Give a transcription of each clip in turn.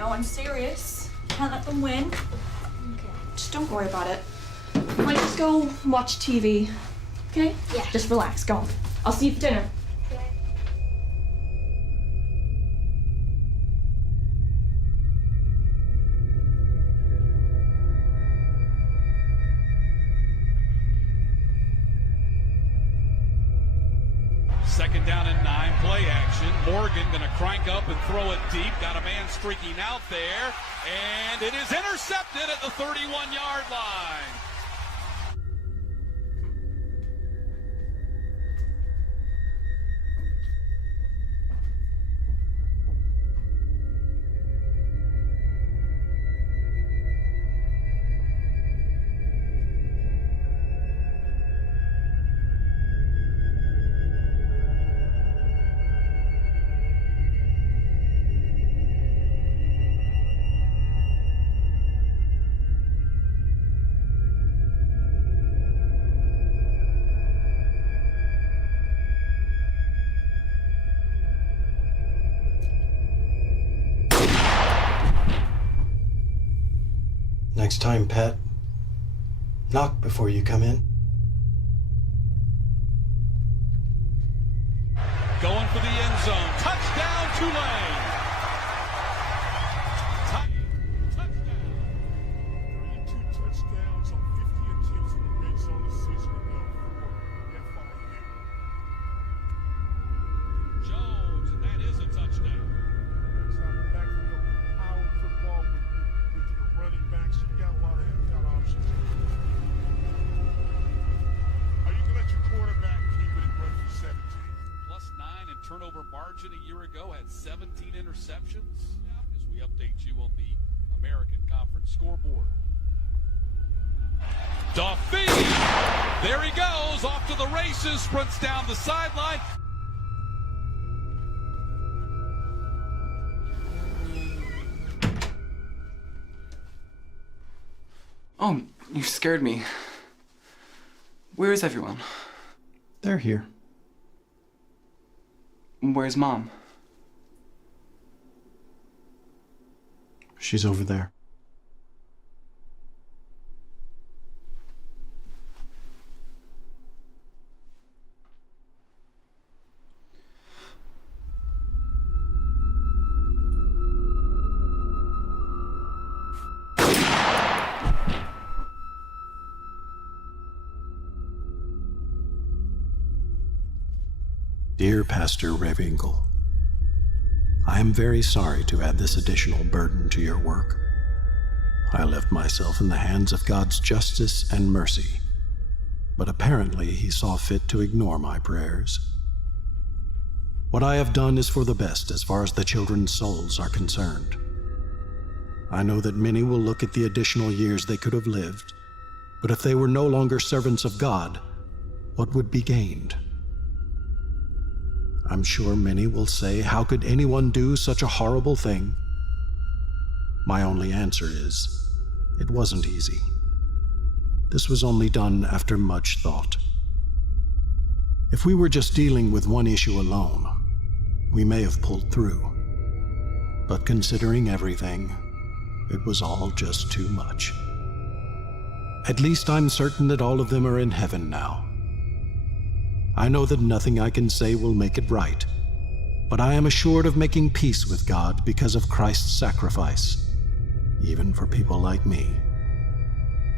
No, I'm serious. Can't let them win. Okay. Just don't worry about it. Might just go watch TV. Okay? Yeah. Just relax. Go. I'll see you for dinner. Okay. Second down and 9, play action. Morgan going to crank up and throw it deep. Got a man streaking out there, and it is intercepted at the 31-yard line. Next time, Pat, knock before you come in. Going for the end zone. Touchdown, Tulane. Touchdown. 32 touchdowns on 50 attempts in the red zone this season ago for FIU. Jones, and that is a touchdown. It's not the backfield power football with your running backs. You got a lot of options. Are you going to let your quarterback keep it and run for 17? +9 in turnover margin a year ago, had 17 interceptions. As we update you on the American Conference scoreboard. Duffy! There he goes, off to the races, sprints down the sideline. Oh, you scared me. Where is everyone? They're here. Where's Mom? She's over there. Dear Pastor Revinkle, I am very sorry to add this additional burden to your work. I left myself in the hands of God's justice and mercy, but apparently He saw fit to ignore my prayers. What I have done is for the best as far as the children's souls are concerned. I know that many will look at the additional years they could have lived, but if they were no longer servants of God, what would be gained? I'm sure many will say, how could anyone do such a horrible thing? My only answer is, it wasn't easy. This was only done after much thought. If we were just dealing with one issue alone, we may have pulled through. But considering everything, it was all just too much. At least I'm certain that all of them are in heaven now. I know that nothing I can say will make it right, but I am assured of making peace with God because of Christ's sacrifice, even for people like me.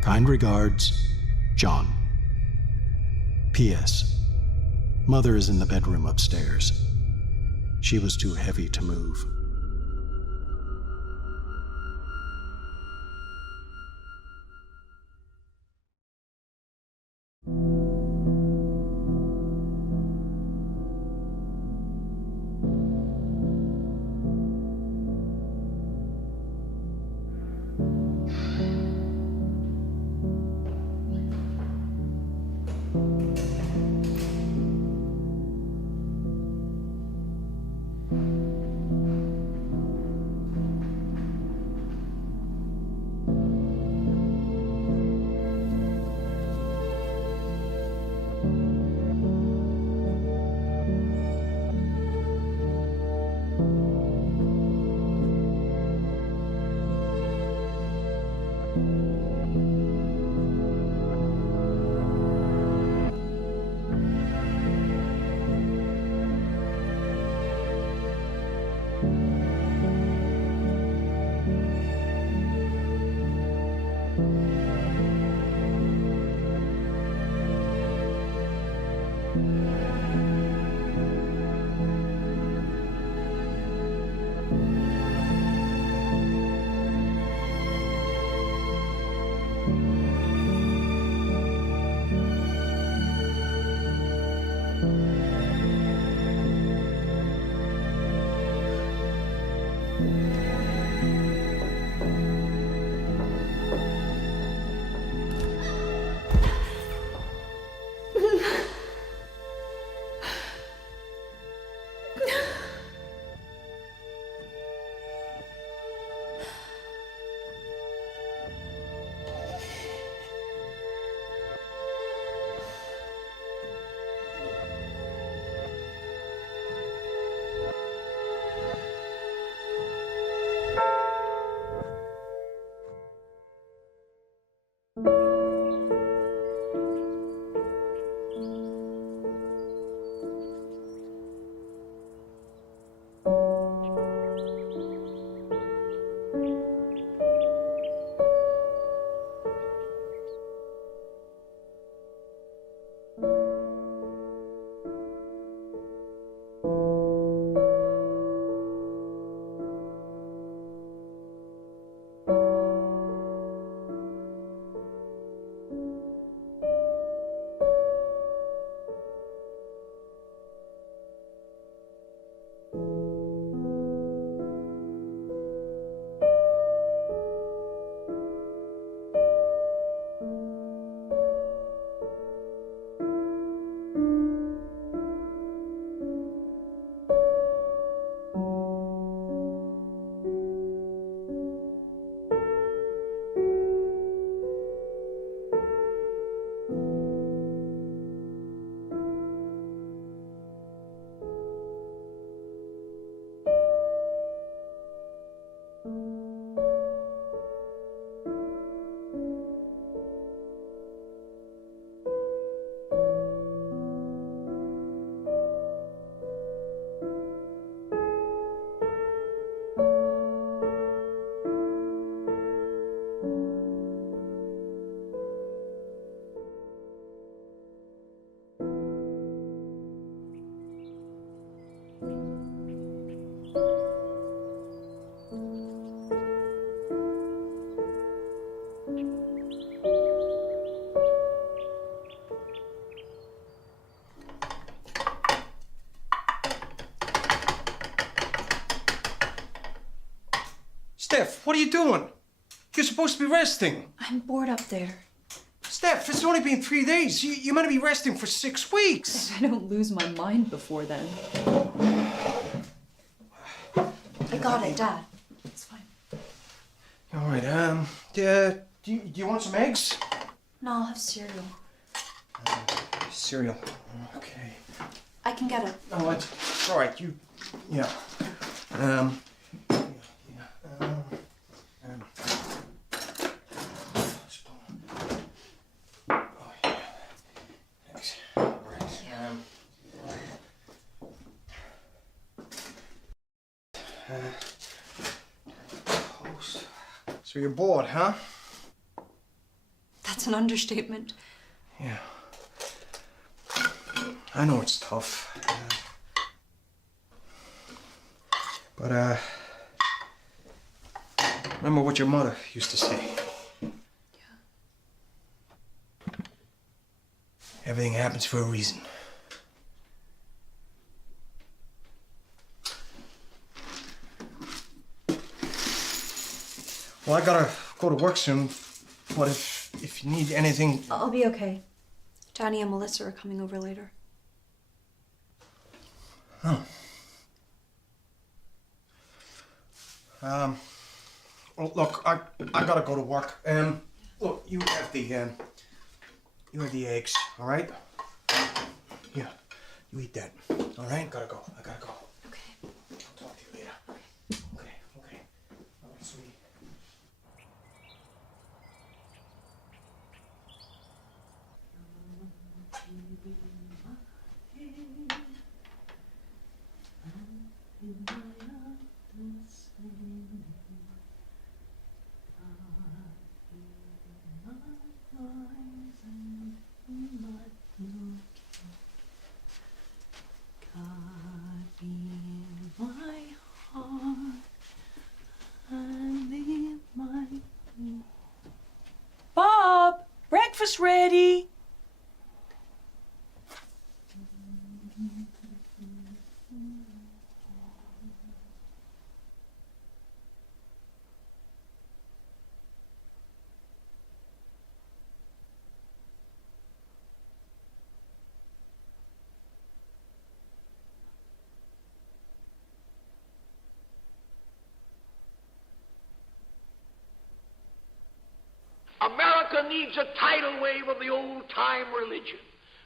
Kind regards, John. P.S. Mother is in the bedroom upstairs. She was too heavy to move. Steph, what are you doing? You're supposed to be resting. I'm bored up there. Steph, it's only been 3 days. You're meant to be resting for 6 weeks. I don't lose my mind before then. I got it, Dad. It's fine. All right, do you want some eggs? No, I'll have cereal. Cereal. Okay. I can get it. Oh, it's all right. Yeah. Thanks. All right. Toast. So you're bored, huh? That's an understatement. Yeah. I know it's tough. But remember what your mother used to say. Yeah. Everything happens for a reason. Well, I gotta go to work soon. But if you need anything... I'll be okay. Johnny and Melissa are coming over later. Oh. Well, look, I gotta go to work. Look, you have the eggs, all right? Yeah, you eat that, all right? I gotta go. Okay. I'll talk to you later. Okay. All right, sweetie. Bob, breakfast ready. America needs a tidal wave of the old-time religion.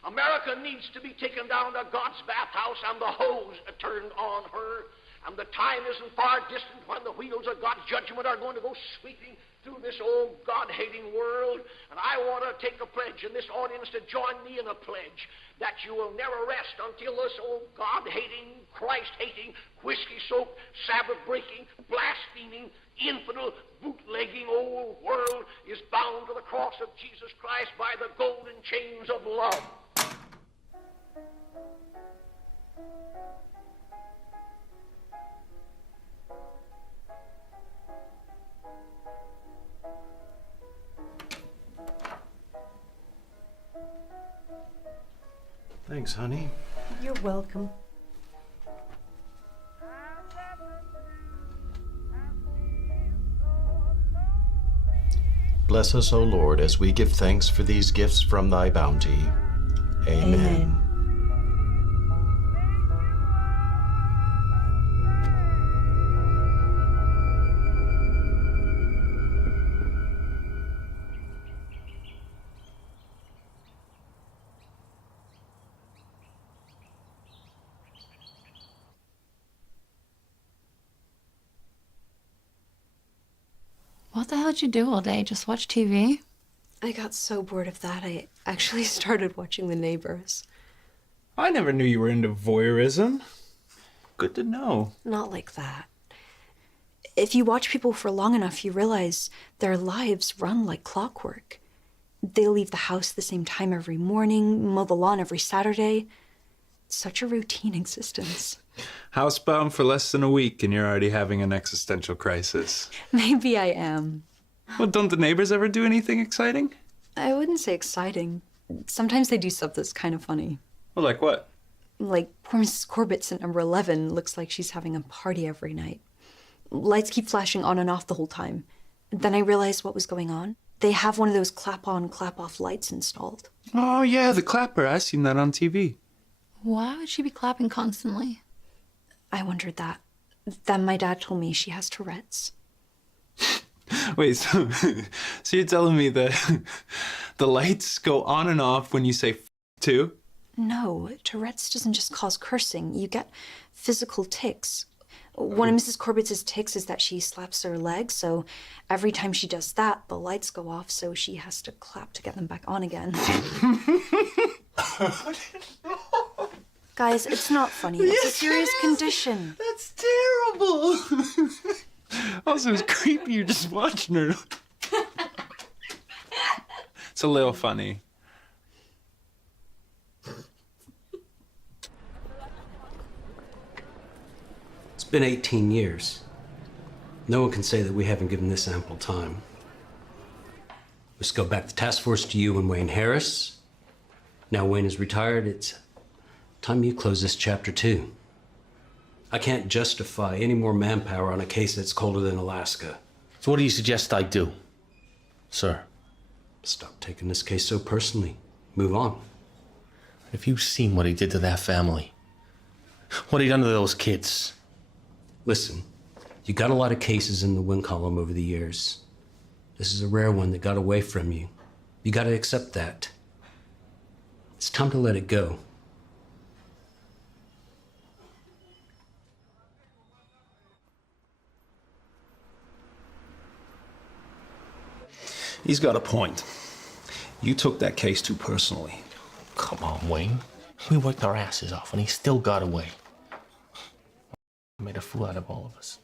America needs to be taken down to God's bathhouse and the hose turned on her. And the time isn't far distant when the wheels of God's judgment are going to go sweeping through this old God-hating world. And take a pledge in this audience to join me in a pledge that you will never rest until this old God-hating, Christ-hating, whiskey-soaked, Sabbath-breaking, blaspheming, infidel, bootlegging old world is bound to the cross of Jesus Christ by the golden chains of love. Thanks, honey. You're welcome. Bless us, O Lord, as we give thanks for these gifts from thy bounty. Amen. What the hell did you do all day? Just watch TV? I got so bored of that, I actually started watching The Neighbors. I never knew you were into voyeurism. Good to know. Not like that. If you watch people for long enough, you realize their lives run like clockwork. They leave the house the same time every morning, mow the lawn every Saturday. It's such a routine existence. Housebound for less than a week and you're already having an existential crisis. Maybe I am. Well, don't the neighbors ever do anything exciting? I wouldn't say exciting. Sometimes they do stuff that's kind of funny. Well, like what? Like, poor Mrs. Corbett's at number 11 looks like she's having a party every night. Lights keep flashing on and off the whole time. Then I realized what was going on. They have one of those clap-on, clap-off lights installed. Oh, yeah, the clapper. I've seen that on TV. Why would she be clapping constantly? I wondered that. Then my dad told me she has Tourette's. Wait, so you're telling me that the lights go on and off when you say too? No, Tourette's doesn't just cause cursing. You get physical tics. One of Mrs. Corbett's tics is that she slaps her leg, so every time she does that, the lights go off, so she has to clap to get them back on again. Guys, it's not funny. It's a serious condition. That's terrible. Also, it's creepy. You're just watching her. It's a little funny. It's been 18 years. No one can say that we haven't given this ample time. Let's go back to task force to you and Wayne Harris. Now Wayne is retired. It's time you close this chapter too. I can't justify any more manpower on a case that's colder than Alaska. So what do you suggest I do, sir? Stop taking this case so personally. Move on. If you've seen what he did to that family, what he done to those kids. Listen, you got a lot of cases in the win column over the years. This is a rare one that got away from you. You got to accept that. It's time to let it go. He's got a point. You took that case too personally. Come on, Wayne. We worked our asses off and he still got away. Made a fool out of all of us.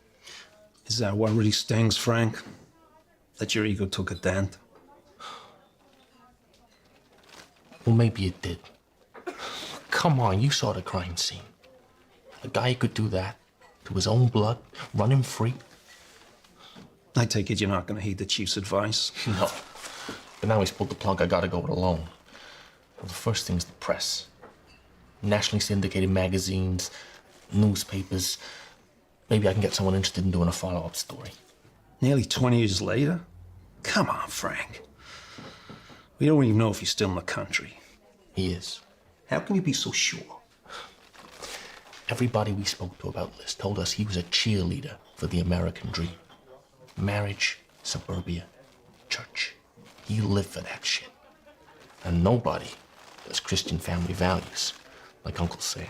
Is that what really stings, Frank? That your ego took a dent? Well, maybe it did. Come on, you saw the crime scene. A guy who could do that to his own blood, run him free. I take it you're not going to heed the chief's advice? No. But now he's pulled the plug, I gotta go it alone. Well, the first thing's the press. Nationally syndicated magazines, newspapers. Maybe I can get someone interested in doing a follow-up story. Nearly 20 years later? Come on, Frank. We don't even know if he's still in the country. He is. How can you be so sure? Everybody we spoke to about this told us he was a cheerleader for the American dream. Marriage, suburbia, church. He lived for that shit. And nobody has Christian family values like Uncle Sam.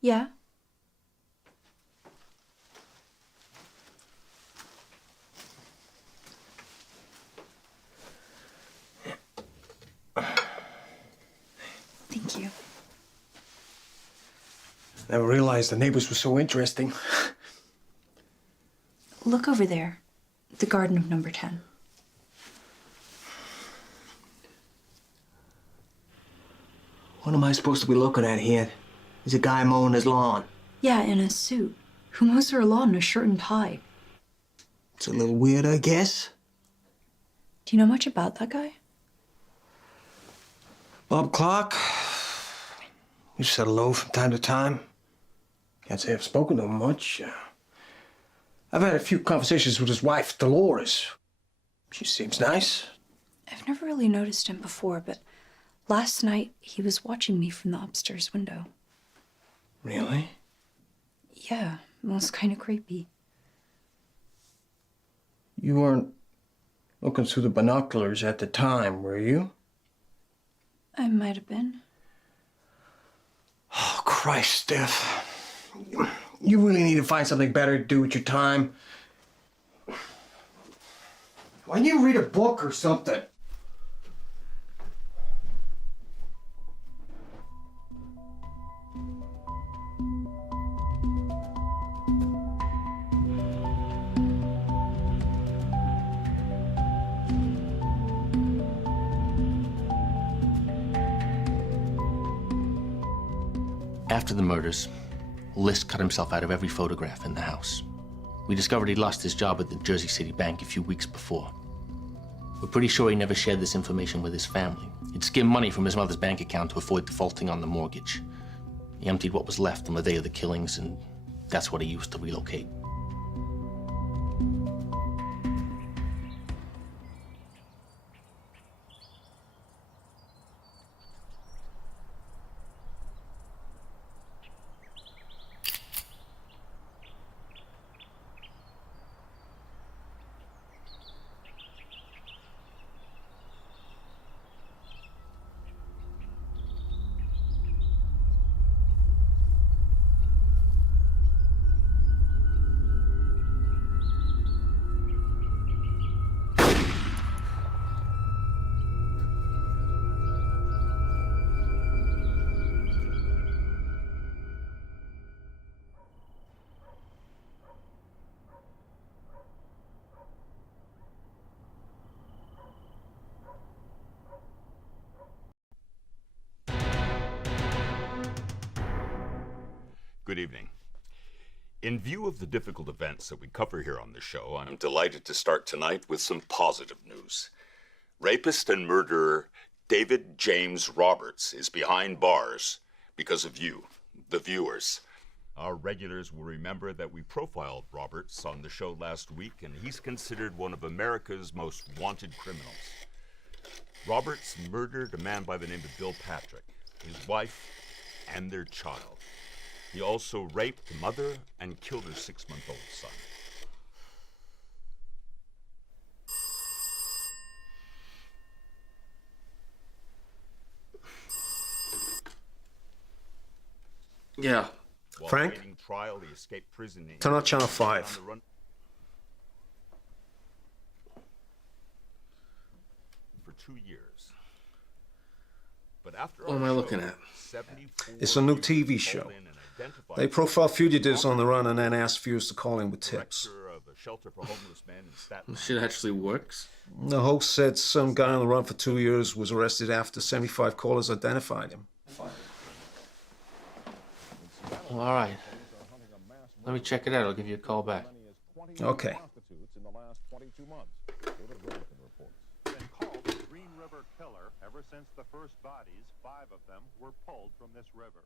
Yeah. Thank you. Never realized the neighbors were so interesting. Look over there. The garden of number 10. What am I supposed to be looking at here? There's a guy mowing his lawn. Yeah, in a suit. Who mows her lawn in a shirt and tie? It's a little weird, I guess. Do you know much about that guy? Bob Clark. You said hello from time to time. Can't say I've spoken to him much. I've had a few conversations with his wife, Dolores. She seems nice. I've never really noticed him before, but last night he was watching me from the upstairs window. Really? Yeah, it was kind of creepy. You weren't looking through the binoculars at the time, were you? I might have been. Oh, Christ, Steph. You really need to find something better to do with your time. Why don't you read a book or something? After the murders, List cut himself out of every photograph in the house. We discovered he'd lost his job at the Jersey City Bank a few weeks before. We're pretty sure he never shared this information with his family. He'd skimmed money from his mother's bank account to avoid defaulting on the mortgage. He emptied what was left on the day of the killings, and that's what he used to relocate. Good evening. In view of the difficult events that we cover here on the show, I'm delighted to start tonight with some positive news. Rapist and murderer David James Roberts is behind bars because of you, the viewers. Our regulars will remember that we profiled Roberts on the show last week, and he's considered one of America's most wanted criminals. Roberts murdered a man by the name of Bill Patrick, his wife, and their child. He also raped the mother and killed her 6-month-old son. Yeah. While Frank? awaiting trial, he escaped prison. Turn on channel 5. For 2 years. But after What am I looking at? 74 It's a new TV show. They profile fugitives on the run and then ask viewers to call in with tips. of a shelter for homeless men in Staten This shit actually works? The host said some guy on the run for 2 years was arrested after 75 callers identified him. Well, all right. Let me check it out. I'll give you a call back. Okay. Been called the Green River Killer ever since the first bodies, 5 of them, were pulled from this river.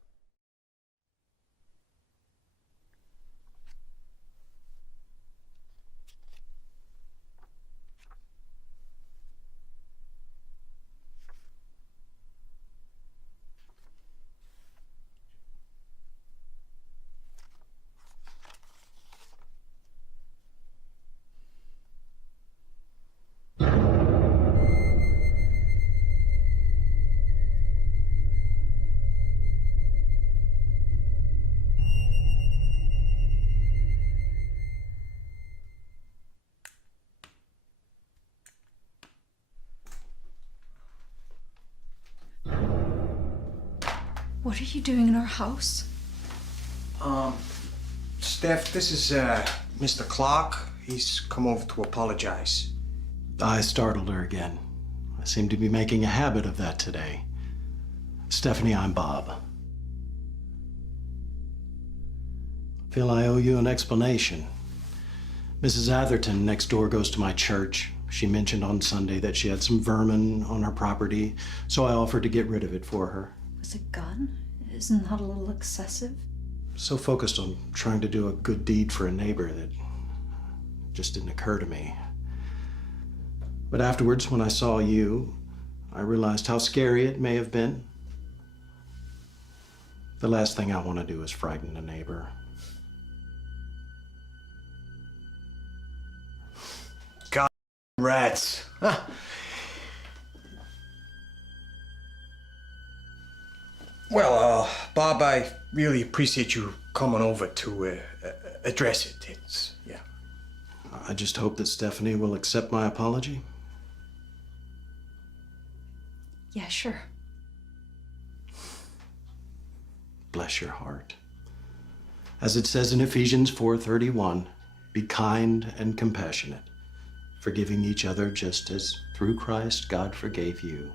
What are you doing in our house? Steph, this is, Mr. Clark. He's come over to apologize. I startled her again. I seem to be making a habit of that today. Stephanie, I'm Bob. I feel I owe you an explanation. Mrs. Atherton next door goes to my church. She mentioned on Sunday that she had some vermin on her property, so I offered to get rid of it for her. Was it gun? Isn't that a little excessive? So focused on trying to do a good deed for a neighbor that just didn't occur to me. But afterwards, when I saw you, I realized how scary it may have been. The last thing I want to do is frighten a neighbor. God rats. Huh. Well, Bob, I really appreciate you coming over to address it. It's, yeah. I just hope that Stephanie will accept my apology. Yeah, sure. Bless your heart. As it says in Ephesians 4:31, be kind and compassionate, forgiving each other just as through Christ God forgave you.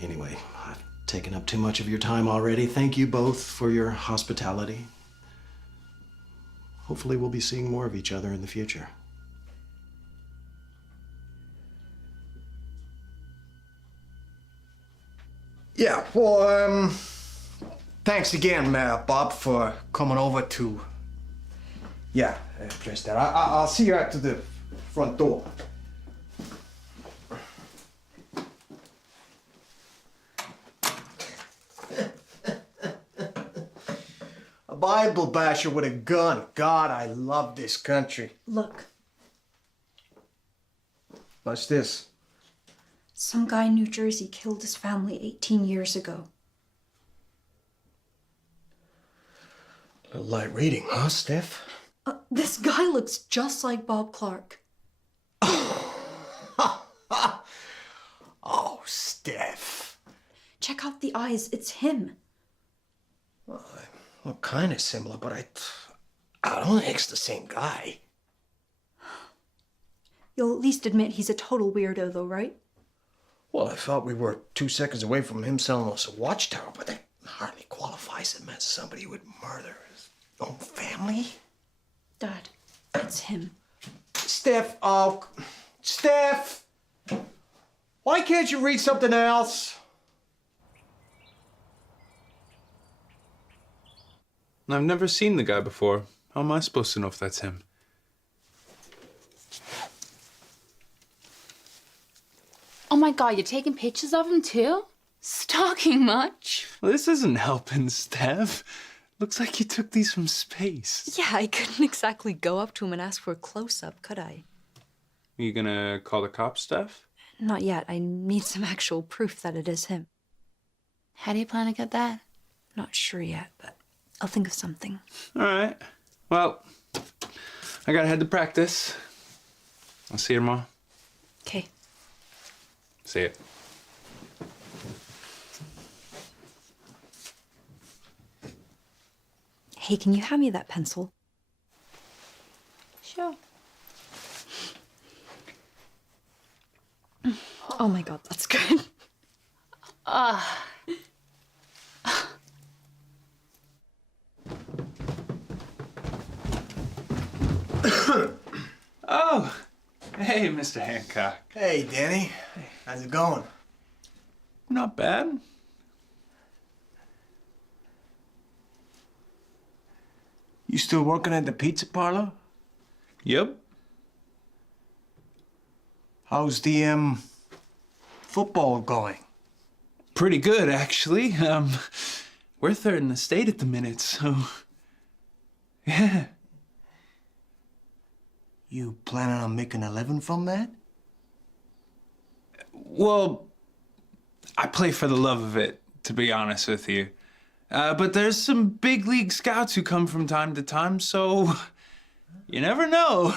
Anyway, I've taken up too much of your time already. Thank you both for your hospitality. Hopefully we'll be seeing more of each other in the future. Yeah, well, thanks again, Bob, for coming over to, address that. I'll see you out to the front door. A Bible basher with a gun. God, I love this country. Look, What's this? some guy in New Jersey killed his family 18 years ago. A little light reading, huh, Steph? This guy looks just like Bob Clark. Oh, Steph. Check out the eyes, it's him. Well, they look kind of similar, but I don't think it's the same guy. You'll at least admit he's a total weirdo, though, right? Well, I thought we were 2 seconds away from him selling us a watchtower, but that hardly qualifies him as somebody who would murder his own family. Dad, it's him. Steph, Steph! Why can't you read something else? I've never seen the guy before. How am I supposed to know if that's him? Oh my God, you're taking pictures of him too? Stalking much? Well, this isn't helping, Steph. Looks like you took these from space. Yeah, I couldn't exactly go up to him and ask for a close-up, could I? Are you gonna call the cops, Steph? Not yet. I need some actual proof that it is him. How do you plan to get that? Not sure yet, but I'll think of something. All right. Well, I gotta head to practice. I'll see you tomorrow. Okay. See ya. Hey, can you hand me that pencil? Sure. Oh my God, that's good. Oh, hey, Mr. Hancock. Hey, Danny. How's it going? Not bad. You still working at the pizza parlor? Yep. How's the, football going? Pretty good, actually. We're third in the state at the minute, so... Yeah. You planning on making a living from that? Well, I play for the love of it, to be honest with you. But there's some big league scouts who come from time to time, so you never know.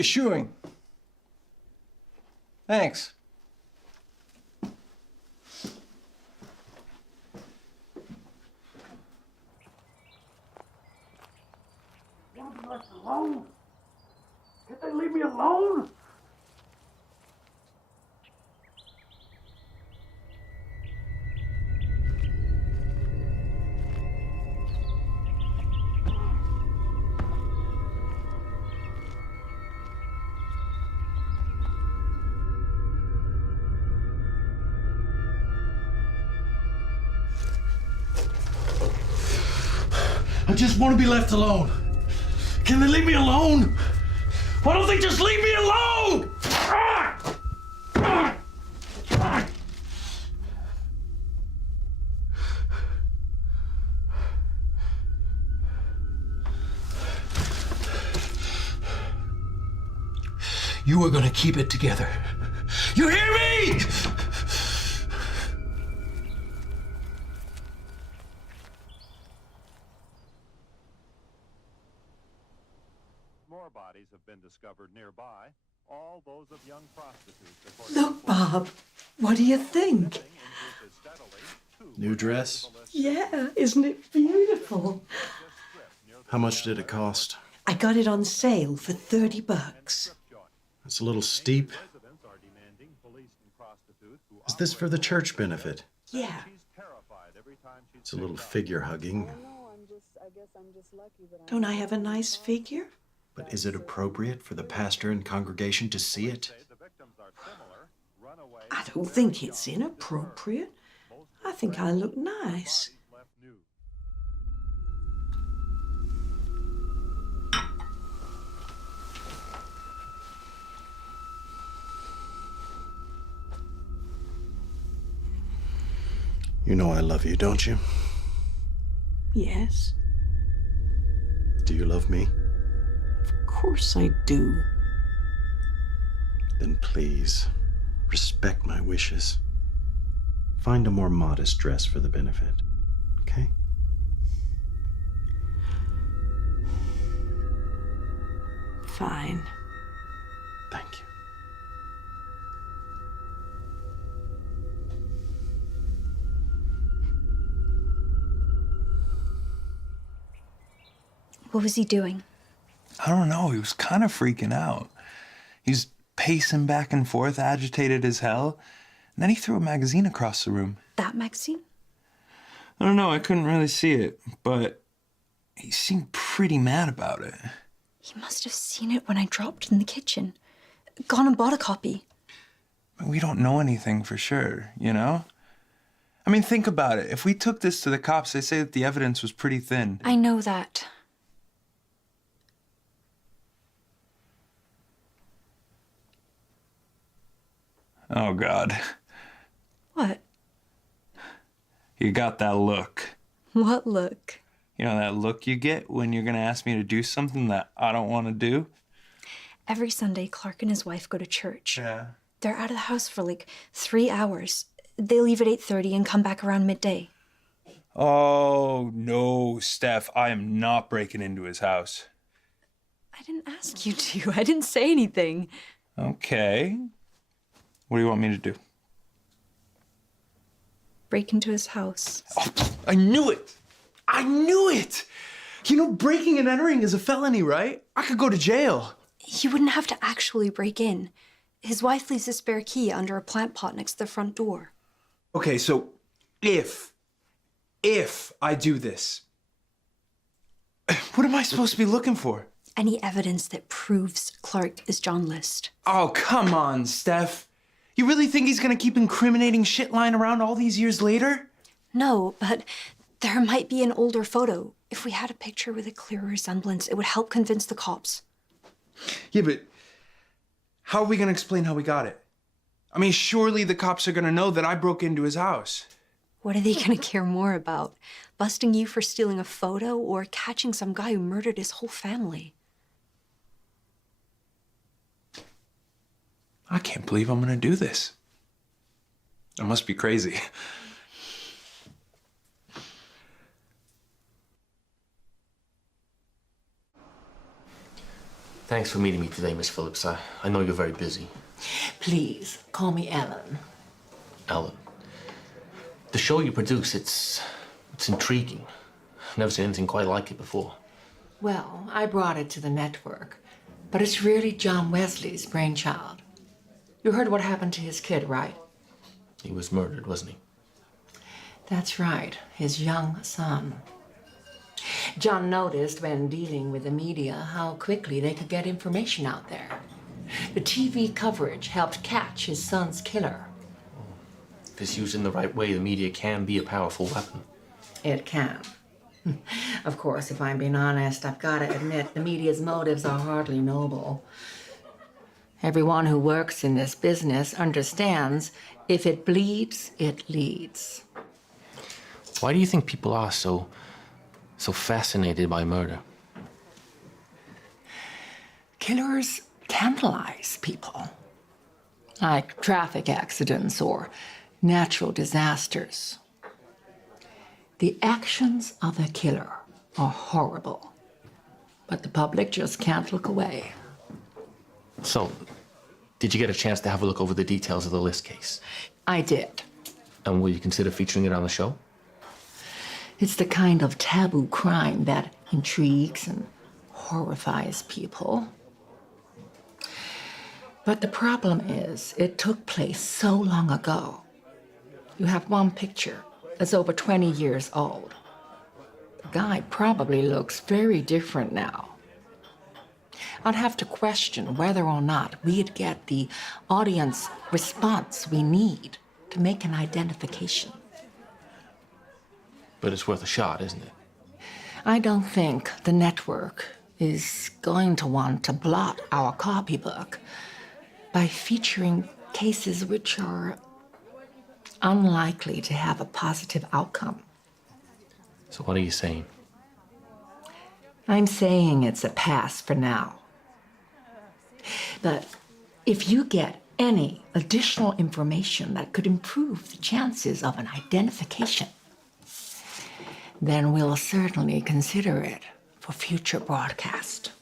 reassuring. Thanks. Want to be left alone? Can't they leave me alone? I just want to be left alone. Can they leave me alone? Why don't they just leave me alone? You are gonna keep it together. You hear me? More bodies have been discovered nearby, all those of young prostitutes. Look, Bob, what do you think? New dress? Yeah, isn't it beautiful? How much did it cost? I got it on sale for $30. It's a little steep. Is this for the church benefit? Yeah. It's a little figure hugging. Don't I have a nice figure? But is it appropriate for the pastor and congregation to see it? I don't think it's inappropriate. I think I look nice. You know I love you, don't you? Yes, Do you love me? of course I do. Then please, respect my wishes. Find a more modest dress for the benefit, okay? Fine. Thank you. What was he doing? I don't know. He was kind of freaking out. He's pacing back and forth, agitated as hell. And then he threw a magazine across the room. That magazine? I don't know. I couldn't really see it, but he seemed pretty mad about it. He must have seen it when I dropped it in the kitchen. Gone and bought a copy. But we don't know anything for sure, you know? I mean, think about it. If we took this to the cops, they say that the evidence was pretty thin. I know that. Oh, God. What? You got that look. What look? You know that look you get when you're gonna ask me to do something that I don't want to do? Every Sunday, Clark and his wife go to church. Yeah. They're out of the house for like 3 hours. They leave at 8:30 and come back around midday. Oh, no, Steph. I am not breaking into his house. I didn't ask you to. I didn't say anything. Okay. What do you want me to do? Break into his house. Oh, I knew it! I knew it! You know, breaking and entering is a felony, right? I could go to jail. He wouldn't have to actually break in. His wife leaves a spare key under a plant pot next to the front door. Okay, so if I do this, what am I supposed to be looking for? Any evidence that proves Clark is John List. Oh, come on, Steph. You really think he's gonna keep incriminating shit lying around all these years later? No, but there might be an older photo. If we had a picture with a clear resemblance, it would help convince the cops. Yeah, but how are we gonna explain how we got it? I mean, surely the cops are gonna know that I broke into his house. What are they gonna care more about? Busting you for stealing a photo or catching some guy who murdered his whole family? I can't believe I'm gonna do this. I must be crazy. Thanks for meeting me today, Miss Phillips. I know you're very busy. Please, call me Ellen. Ellen. The show you produce, it's intriguing. I've never seen anything quite like it before. Well, I brought it to the network, but it's really John Wesley's brainchild. You heard what happened to his kid, right? He was murdered, wasn't he? That's right, his young son. John noticed when dealing with the media how quickly they could get information out there. The TV coverage helped catch his son's killer. If it's used in the right way, the media can be a powerful weapon. It can. Of course, if I'm being honest, I've got to admit the media's motives are hardly noble. Everyone who works in this business understands if it bleeds, it leads. Why do you think people are so fascinated by murder? Killers tantalize people, like traffic accidents or natural disasters. The actions of the killer are horrible, but the public just can't look away. So, did you get a chance to have a look over the details of the List case? I did. And will you consider featuring it on the show? It's the kind of taboo crime that intrigues and horrifies people. But the problem is, it took place so long ago. You have one picture that's over 20 years old. The guy probably looks very different now. I'd have to question whether or not we'd get the audience response we need to make an identification. But it's worth a shot, isn't it? I don't think the network is going to want to blot our copybook by featuring cases which are unlikely to have a positive outcome. So what are you saying? I'm saying it's a pass for now. But if you get any additional information that could improve the chances of an identification, then we'll certainly consider it for future broadcast.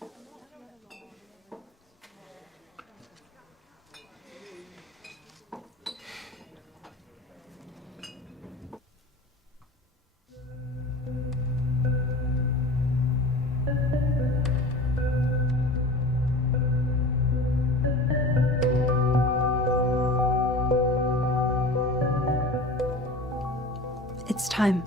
It's time.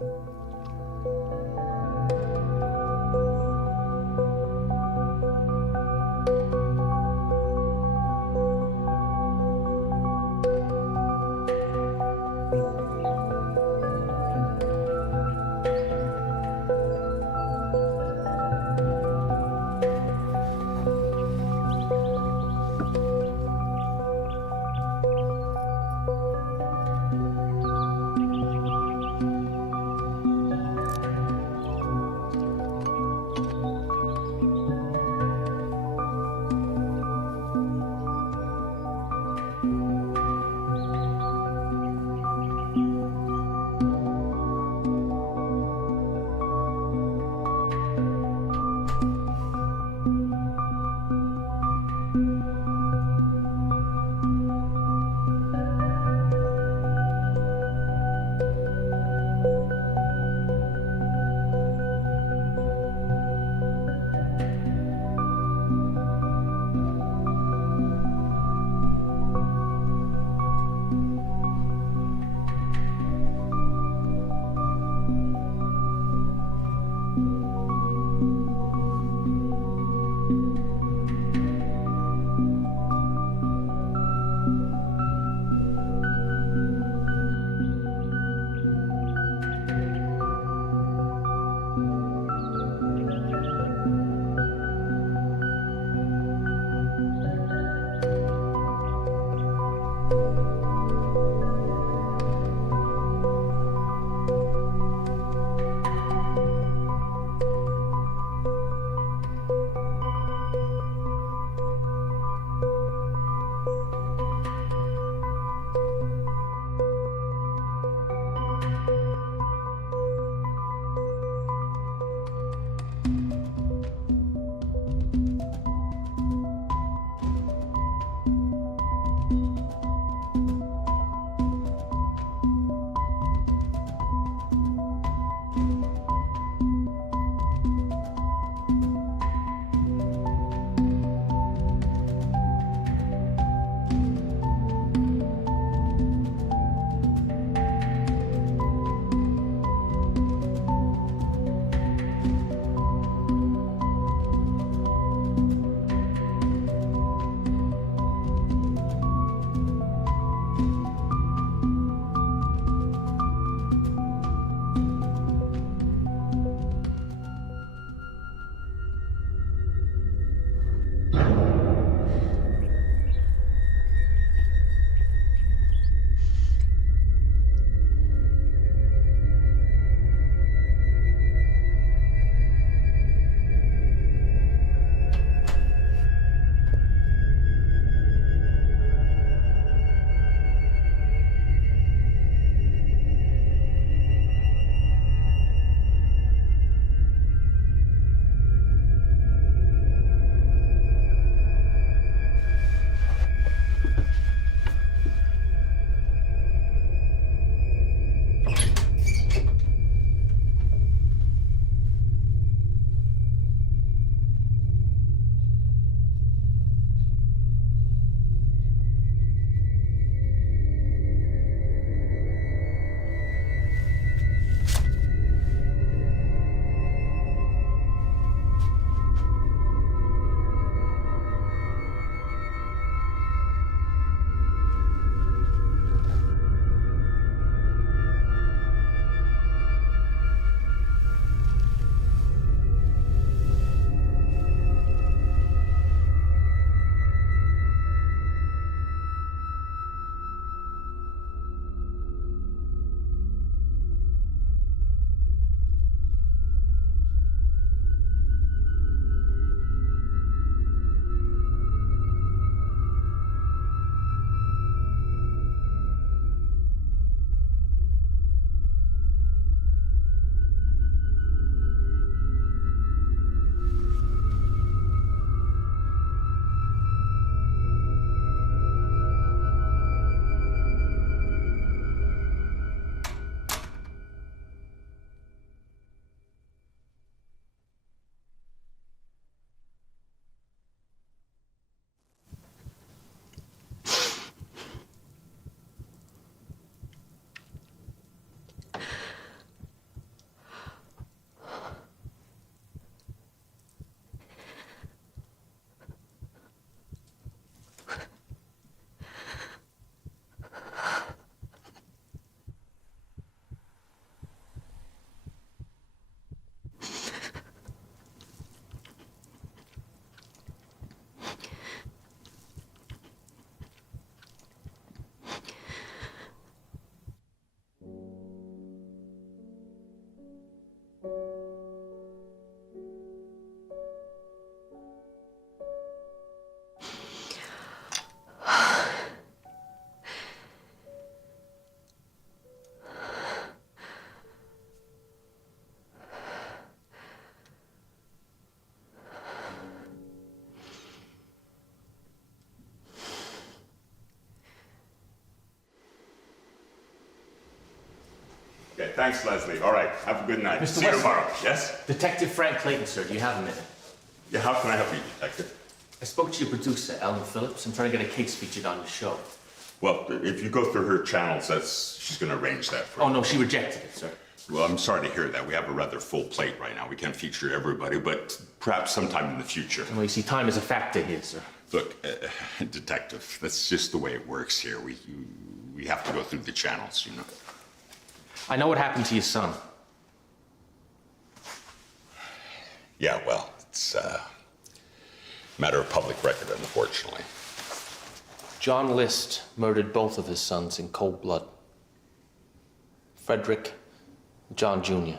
Okay, thanks, Leslie. All right, have a good night. Mr. See you Wesley. tomorrow. Yes? Detective Frank Clayton, sir. Do you have a minute? Yeah, how can I help you, Detective? I spoke to your producer, Ellen Phillips. I'm trying to get a case featured on the show. Well, if you go through her channels, she's going to arrange that for you. Oh, no, she rejected it, sir. Well, I'm sorry to hear that. We have a rather full plate right now. We can't feature everybody, but perhaps sometime in the future. Well, you see, time is a factor here, sir. Look, Detective, that's just the way it works here. We have to go through the channels, you know. I know what happened to your son. Yeah, well, it's a matter of public record, unfortunately. John List murdered both of his sons in cold blood. Frederick and John Jr. They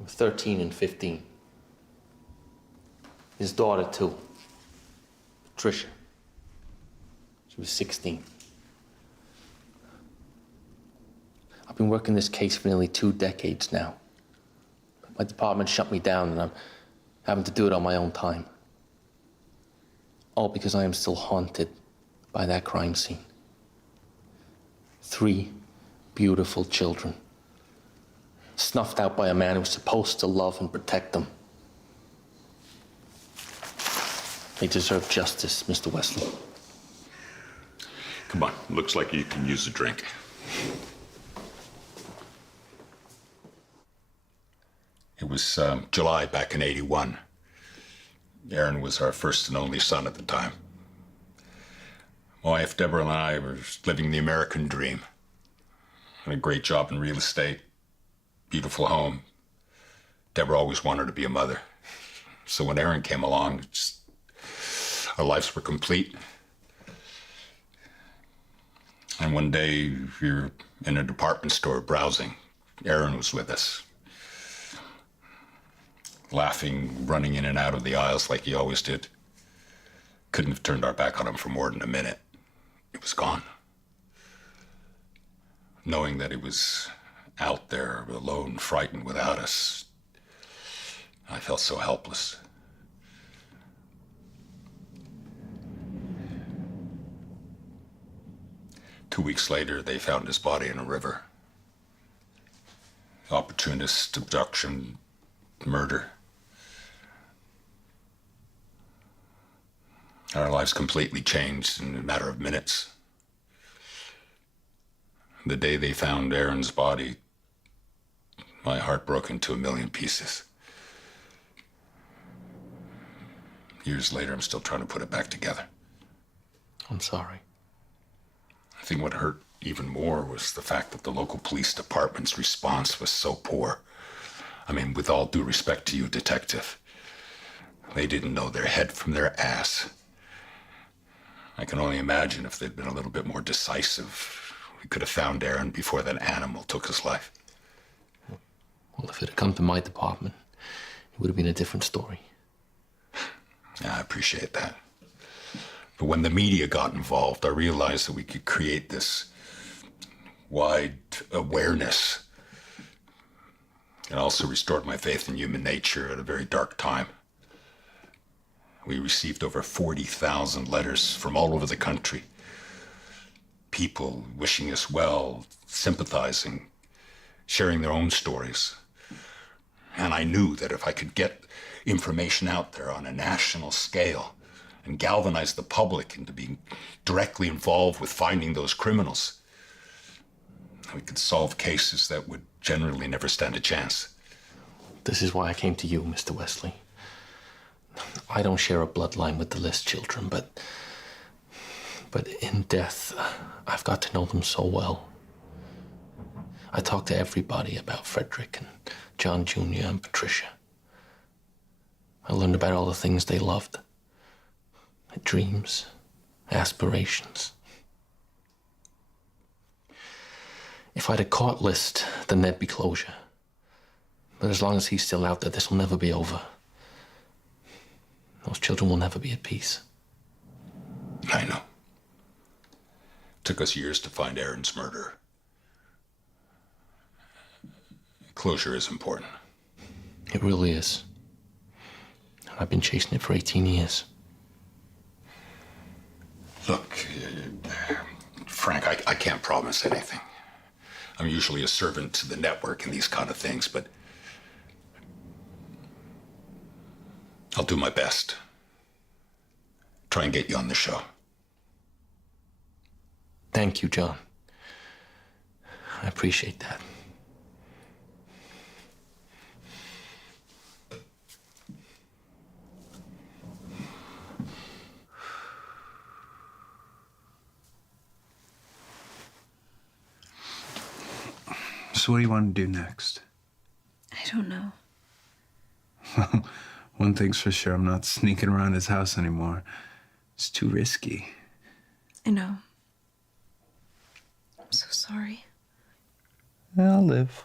were 13 and 15. His daughter, too. Patricia. She was 16. I've been working this case for nearly 2 decades now. My department shut me down, and I'm having to do it on my own time. All because I am still haunted by that crime scene. 3 beautiful children, snuffed out by a man who's supposed to love and protect them. They deserve justice, Mr. Wesley. Come on, looks like you can use a drink. It was July back in '81. Aaron was our first and only son at the time. My wife, Deborah, and I were living the American dream. Had a great job in real estate, beautiful home. Deborah always wanted to be a mother. So when Aaron came along, our lives were complete. And one day, we were in a department store browsing. Aaron was with us. Laughing, running in and out of the aisles like he always did. Couldn't have turned our back on him for more than a minute. It was gone. Knowing that he was out there, alone, frightened without us, I felt so helpless. Two weeks later, they found his body in a river. Opportunist, abduction, murder. Our lives completely changed in a matter of minutes. The day they found Aaron's body, my heart broke into 1,000,000 pieces. Years later, I'm still trying to put it back together. I'm sorry. I think what hurt even more was the fact that the local police department's response was so poor. I mean, with all due respect to you, Detective, they didn't know their head from their ass. I can only imagine if they'd been a little bit more decisive, we could have found Aaron before that animal took his life. Well, if it had come to my department, it would have been a different story. Yeah, I appreciate that. But when the media got involved, I realized that we could create this wide awareness. It also restored my faith in human nature at a very dark time. We received over 40,000 letters from all over the country. People wishing us well, sympathizing, sharing their own stories. And I knew that if I could get information out there on a national scale and galvanize the public into being directly involved with finding those criminals, we could solve cases that would generally never stand a chance. This is why I came to you, Mr. Wesley. I don't share a bloodline with the List children, but in death, I've got to know them so well. I talked to everybody about Frederick and John Jr. and Patricia. I learned about all the things they loved. Their dreams, aspirations. If I'd have caught List, then there'd be closure. But as long as he's still out there, this will never be over. Those children will never be at peace. I know. It took us years to find Aaron's murderer. Closure is important. It really is. I've been chasing it for 18 years. Look, Frank, I can't promise anything. I'm usually a servant to the network in these kind of things, but I'll do my best. Try and get you on the show. Thank you, John. I appreciate that. So what do you want to do next? I don't know. One thing's for sure, I'm not sneaking around his house anymore. It's too risky. I know. I'm so sorry. I'll live.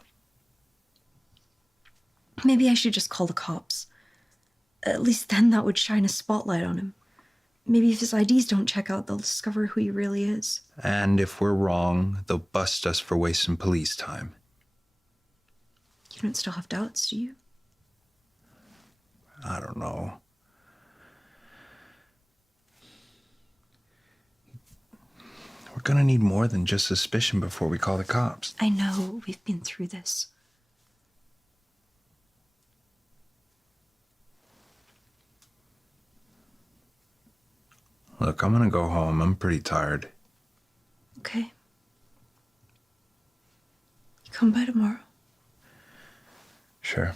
Maybe I should just call the cops. At least then that would shine a spotlight on him. Maybe if his IDs don't check out, they'll discover who he really is. And if we're wrong, they'll bust us for wasting police time. You don't still have doubts, do you? I don't know. We're gonna need more than just suspicion before we call the cops. I know. We've been through this. Look, I'm gonna go home. I'm pretty tired. Okay. You come by tomorrow? Sure.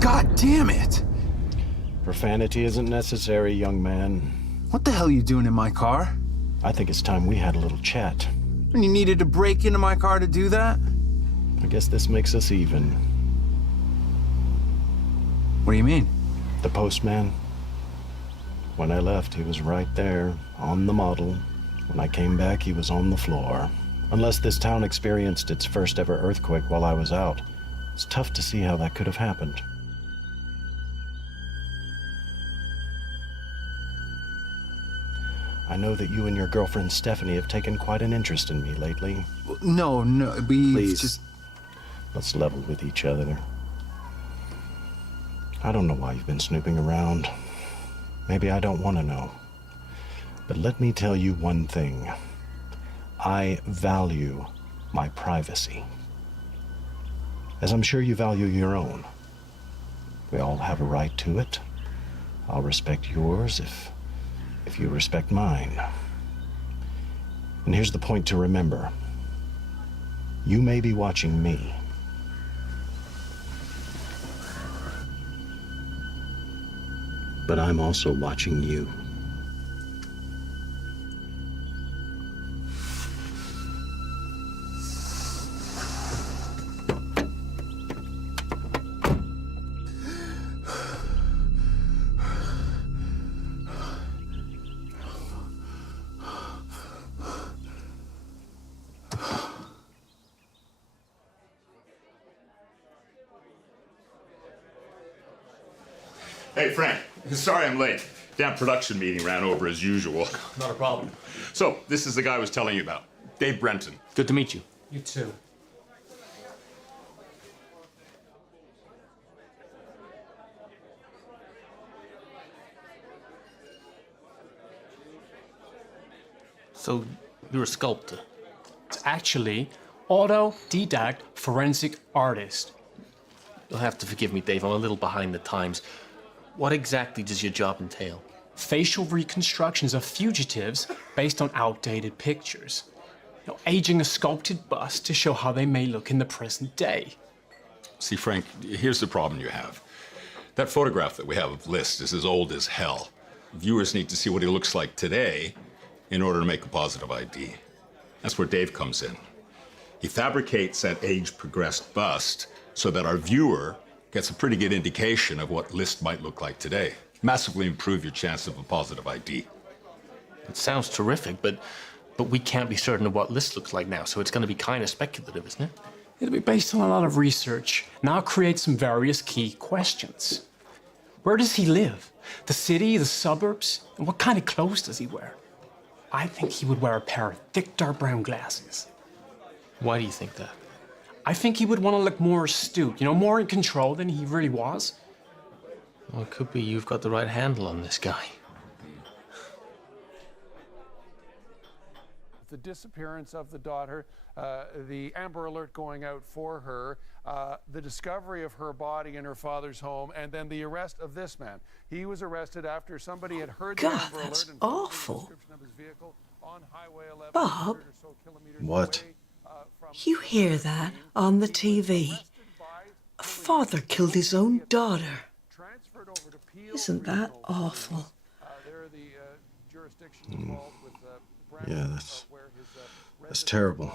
God damn it! Profanity isn't necessary, young man. What the hell are you doing in my car? I think it's time we had a little chat. And you needed to break into my car to do that? I guess this makes us even. What do you mean? The postman. When I left, he was right there, on the model. When I came back, he was on the floor. Unless this town experienced its first ever earthquake while I was out, it's tough to see how that could have happened. I know that you and your girlfriend Stephanie have taken quite an interest in me lately. No, we Please, just... let's level with each other. I don't know why you've been snooping around. Maybe I don't want to know. But let me tell you one thing. I value my privacy. As I'm sure you value your own. We all have a right to it. I'll respect yours if you respect mine. And here's the point to remember. You may be watching me. But I'm also watching you. Hey, Frank. Sorry I'm late. Damn production meeting ran over as usual. Not a problem. So, this is the guy I was telling you about. Dave Brenton. Good to meet you. You too. So, you're a sculptor? It's actually autodidact forensic artist. You'll have to forgive me, Dave. I'm a little behind the times. What exactly does your job entail? Facial reconstructions of fugitives based on outdated pictures. Aging a sculpted bust to show how they may look in the present day. See, Frank, here's the problem you have. That photograph that we have of List is as old as hell. Viewers need to see what he looks like today in order to make a positive ID. That's where Dave comes in. He fabricates that age-progressed bust so that our viewer gets a pretty good indication of what List might look like today. Massively improve your chance of a positive ID. It sounds terrific, but we can't be certain of what List looks like now, so it's going to be kind of speculative, isn't it? It'll be based on a lot of research, and I'll create some various key questions. Where does he live? The city, the suburbs? And what kind of clothes does he wear? I think he would wear a pair of thick dark brown glasses. Why do you think that? I think he would want to look more astute, more in control than he really was. Well, it could be you've got the right handle on this guy. The disappearance of the daughter, the Amber Alert going out for her, the discovery of her body in her father's home, and then the arrest of this man. He was arrested after somebody had heard the God, Amber that's Alert and awful. of his vehicle on Highway 11, Bob, What? you hear that on the TV? A father killed his own daughter. Isn't that awful? Yeah, that's terrible.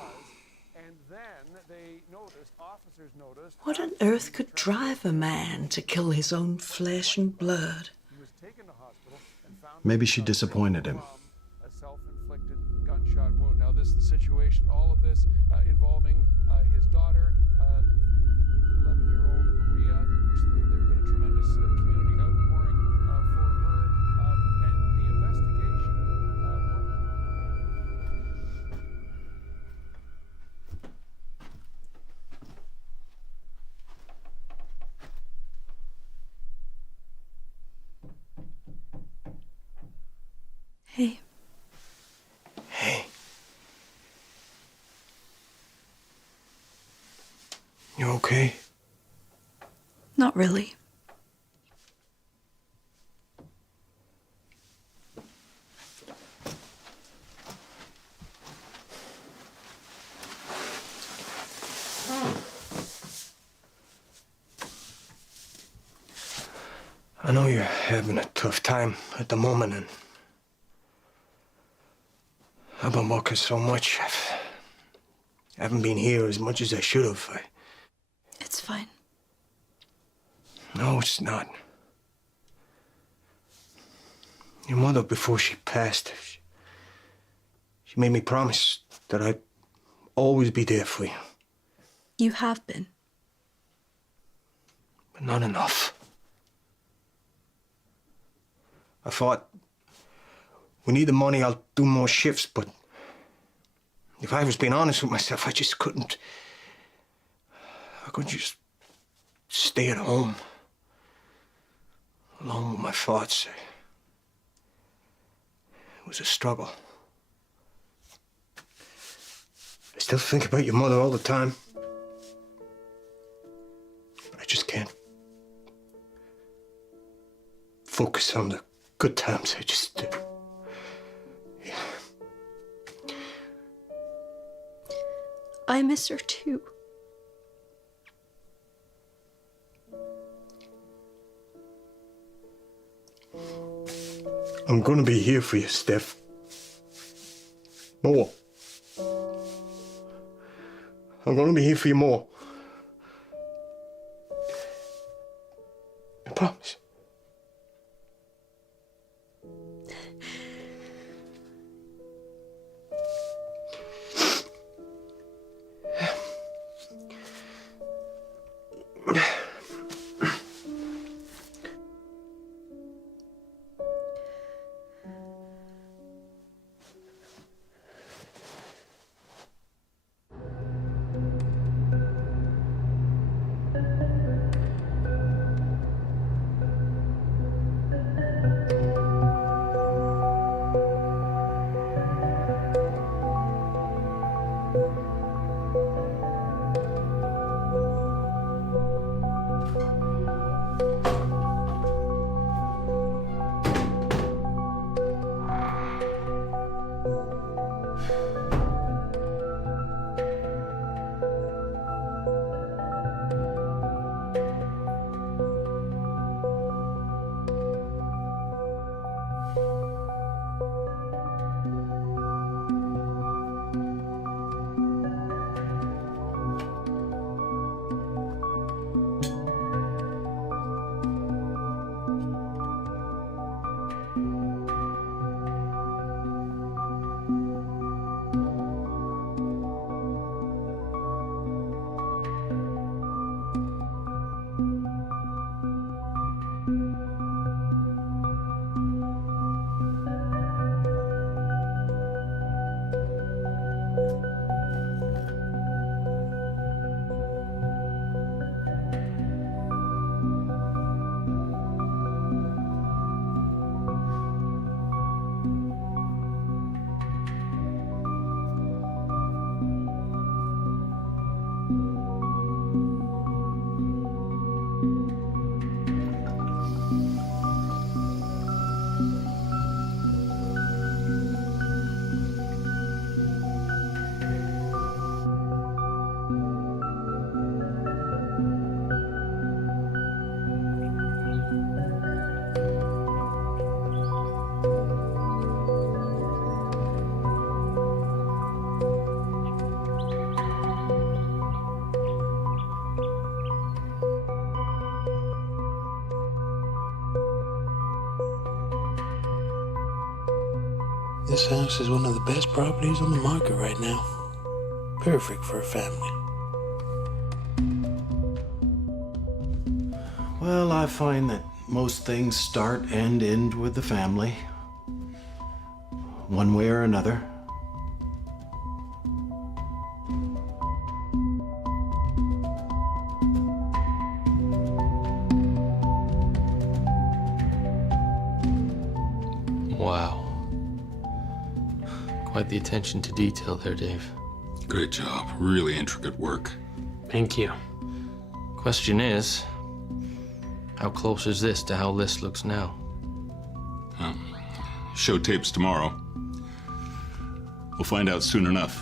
What on earth could drive a man to kill his own flesh and blood? Maybe she disappointed him. A self-inflicted gunshot wound. Now, this is the situation, all of this involving his daughter, 11-year-old Rhea. There's been a tremendous community outpouring for her, and the investigation. Hey. Hey. You okay? Not really. I know you're having a tough time at the moment, and I've been working so much. I haven't been here as much as I should have. It's fine. No, it's not. Your mother, before she passed, she made me promise that I'd always be there for you. You have been. But not enough. I thought, we need the money, I'll do more shifts, but if I was being honest with myself, I just couldn't. I couldn't just stay at home, alone with my thoughts. It was a struggle. I still think about your mother all the time. But I just can't focus on the good times. I just... I miss her too. I'm gonna be here for you, Steph. More. I'm gonna be here for you more. I promise. This house is one of the best properties on the market right now. Perfect for a family. Well, I find that most things start and end with the family, one way or another. Wow. Quite the attention to detail there, Dave. Great job. Really intricate work. Thank you. Question is, how close is this to how this looks now? Show tapes tomorrow. We'll find out soon enough.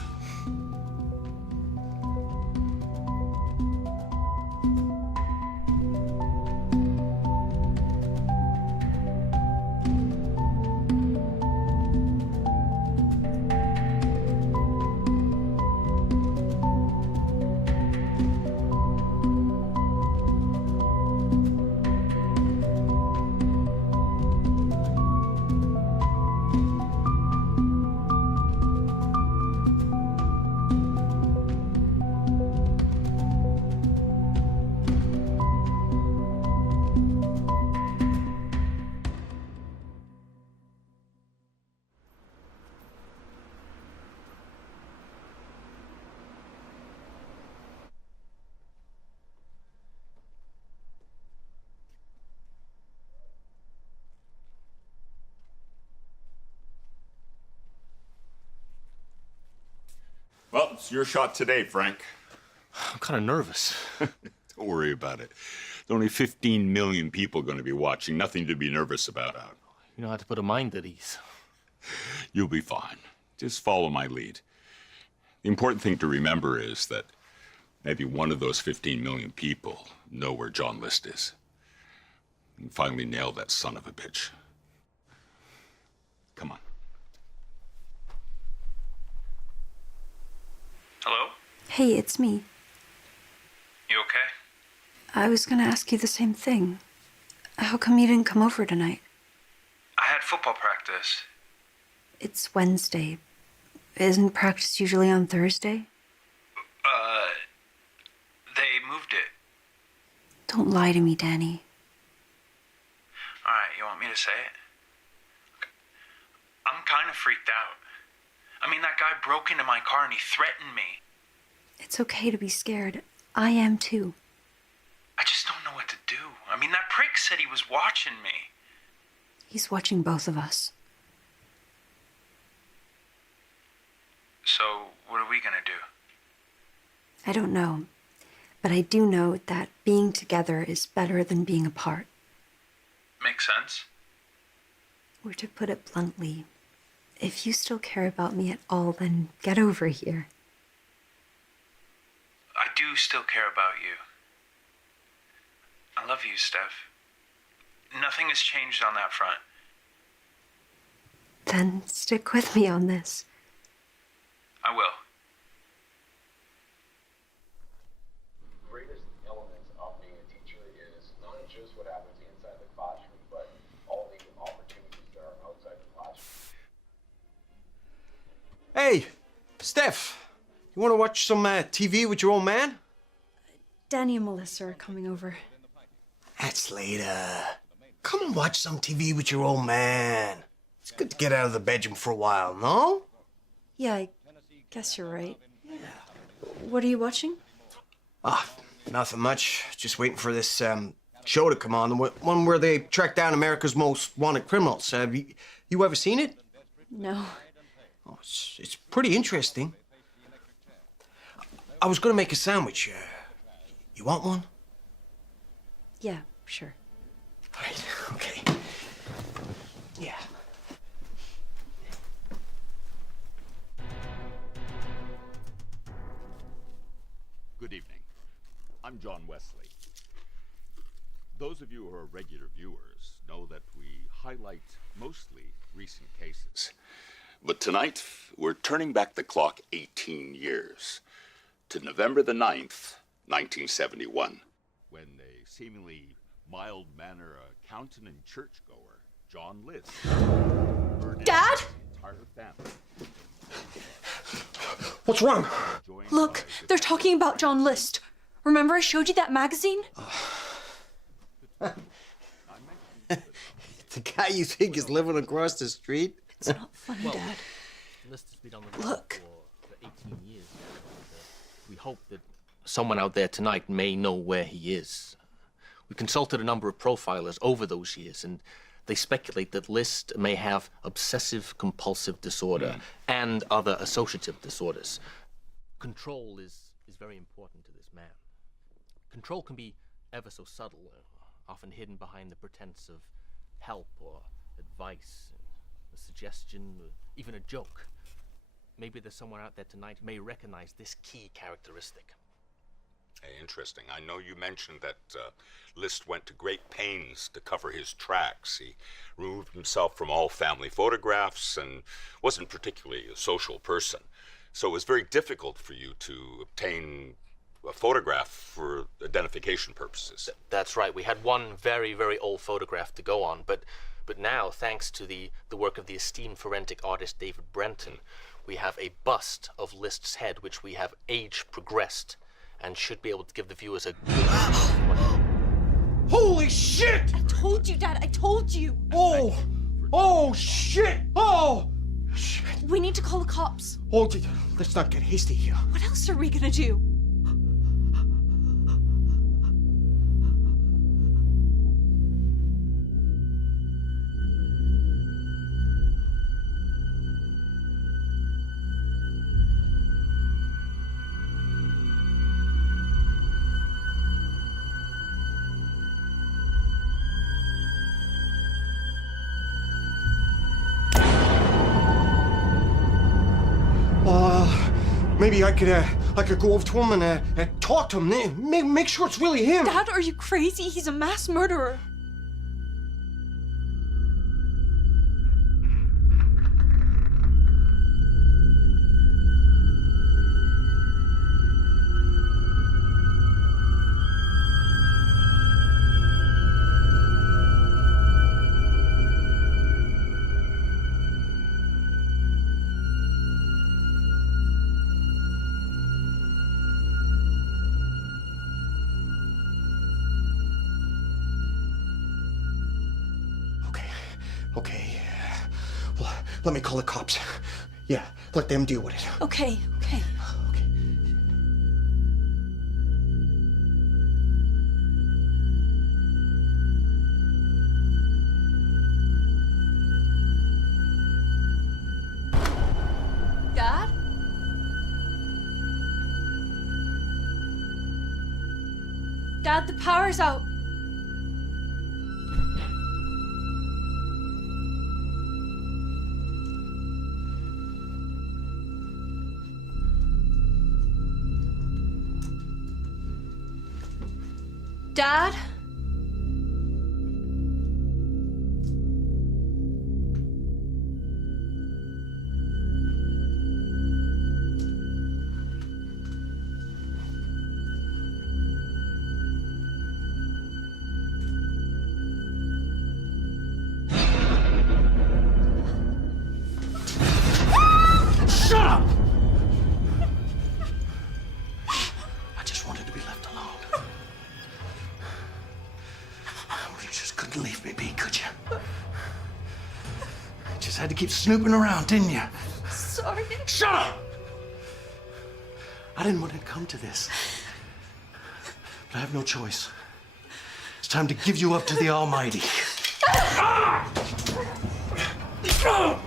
Well, it's your shot today, Frank. I'm kind of nervous. Don't worry about it. There are only 15 million people going to be watching. Nothing to be nervous about. You know how to put a mind at ease. You'll be fine. Just follow my lead. The important thing to remember is that maybe one of those 15 million people know where John List is. And finally nail that son of a bitch. Come on. Hello? Hey, it's me. You okay? I was gonna ask you the same thing. How come you didn't come over tonight? I had football practice. It's Wednesday. Isn't practice usually on Thursday? They moved it. Don't lie to me, Danny. Alright, you want me to say it? I'm kind of freaked out. I mean, that guy broke into my car and he threatened me. It's okay to be scared. I am too. I just don't know what to do. I mean, that prick said he was watching me. He's watching both of us. So, what are we gonna do? I don't know. But I do know that being together is better than being apart. Makes sense. Or to put it bluntly, if you still care about me at all, then get over here. I do still care about you. I love you, Steph. Nothing has changed on that front. Then stick with me on this. I will. Greatest elements of being a teacher is not just what happens inside the classroom, but all the opportunities that are outside the classroom. Hey, Steph, you want to watch some TV with your old man? Danny and Melissa are coming over. That's later. Come and watch some TV with your old man. It's good to get out of the bedroom for a while, no? Yeah, I guess you're right. What are you watching? Nothing much. Just waiting for this show to come on. The one where they track down America's most wanted criminals. Have you ever seen it? No. Oh, it's pretty interesting. I was gonna make a sandwich. You want one? Yeah, sure. All right, okay. Yeah. Good evening. I'm John Wesley. Those of you who are regular viewers know that we highlight mostly recent cases. But tonight, we're turning back the clock 18 years to November the 9th, 1971, when a seemingly mild-mannered accountant and churchgoer, John List, Dad? What's wrong? Look, they're talking about John List. Remember I showed you that magazine? The guy you think is living across the street? It's not funny, Dad. List has been on the Look. for 18 years now. We hope that someone out there tonight may know where he is. We consulted a number of profilers over those years, and they speculate that List may have obsessive-compulsive disorder and other associative disorders. Control is very important to this man. Control can be ever so subtle, often hidden behind the pretense of help or advice, a suggestion, or even a joke. Maybe there's someone out there tonight who may recognize this key characteristic. Hey, interesting. I know you mentioned that List went to great pains to cover his tracks. He removed himself from all family photographs and wasn't particularly a social person. So it was very difficult for you to obtain a photograph for identification purposes. That's right. We had one very, very old photograph to go on, but now, thanks to the work of the esteemed forensic artist David Brenton, we have a bust of List's head, which we have age progressed, and should be able to give the viewers a good... Holy shit! I told you, Dad. I told you. Oh! Oh, shit! Oh! Shit. We need to call the cops. Oh, let's not get hasty here. What else are we gonna do? Maybe I could go over to him and talk to him. Make sure it's really him. Dad, are you crazy? He's a mass murderer. Okay. Well, let me call the cops. Yeah, let them deal with it. Okay. Dad? Dad, the power's out. Dad? Shut up! I just wanted to be left alone. You just couldn't leave me be, could you? Just had to keep snooping around, didn't you? Sorry. Shut up! I didn't want it to come to this. But I have no choice. It's time to give you up to the Almighty. Ah! Ah!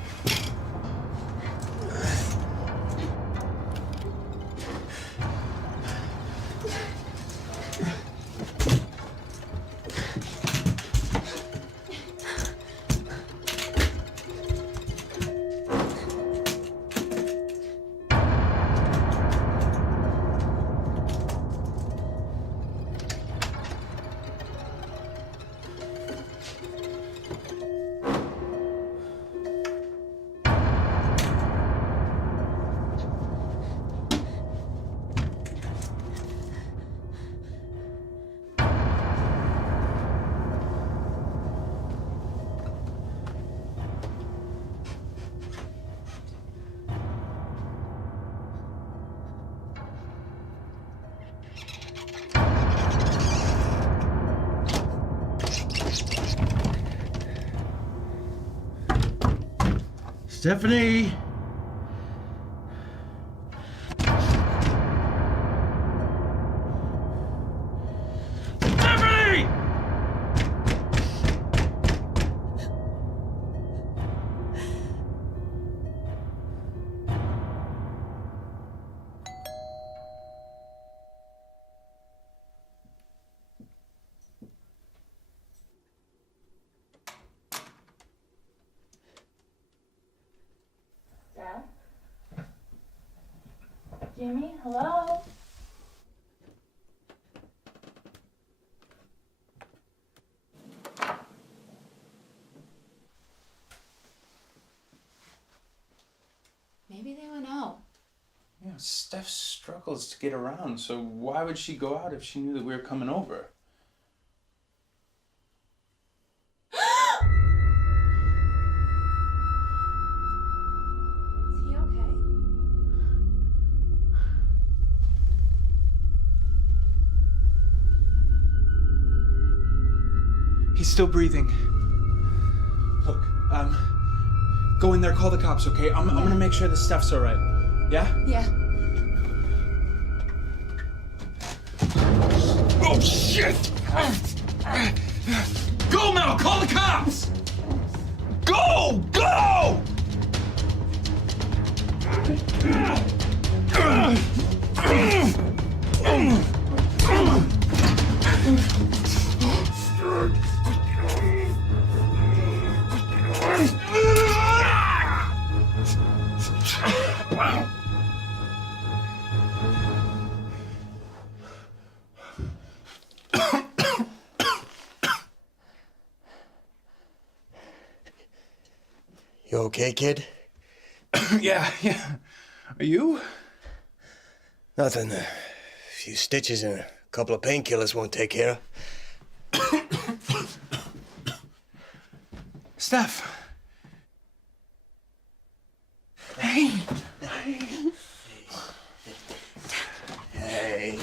Stephanie! Stephanie! Dad? Jimmy, hello? Maybe they went out. Yeah, Steph struggles to get around, so why would she go out if she knew that we were coming over? Is he okay? He's still breathing. Look, go in there, call the cops, okay? I'm gonna make sure the Steph's all right. Yeah? Yeah. Oh, shit! Go, Mel! Call the cops! Go! Go! You okay, kid? Yeah. Are you? Nothing. A few stitches and a couple of painkillers won't take care of. Steph! Hey! Hey.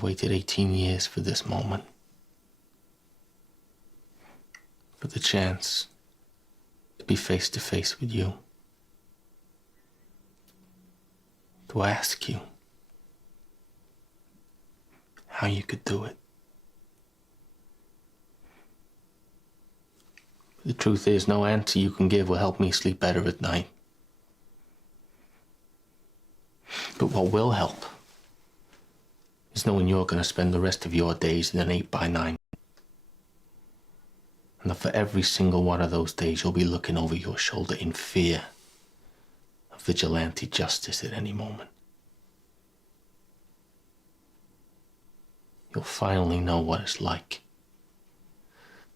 I've waited 18 years for this moment. For the chance to be face to face with you. To ask you how you could do it. The truth is, no answer you can give will help me sleep better at night. But what will help is knowing you're going to spend the rest of your days in an 8x9. And that for every single one of those days, you'll be looking over your shoulder in fear of vigilante justice at any moment. You'll finally know what it's like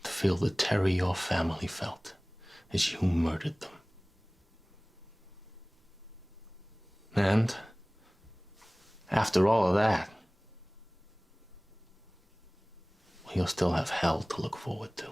to feel the terror your family felt as you murdered them. And after all of that, well, you'll still have hell to look forward to.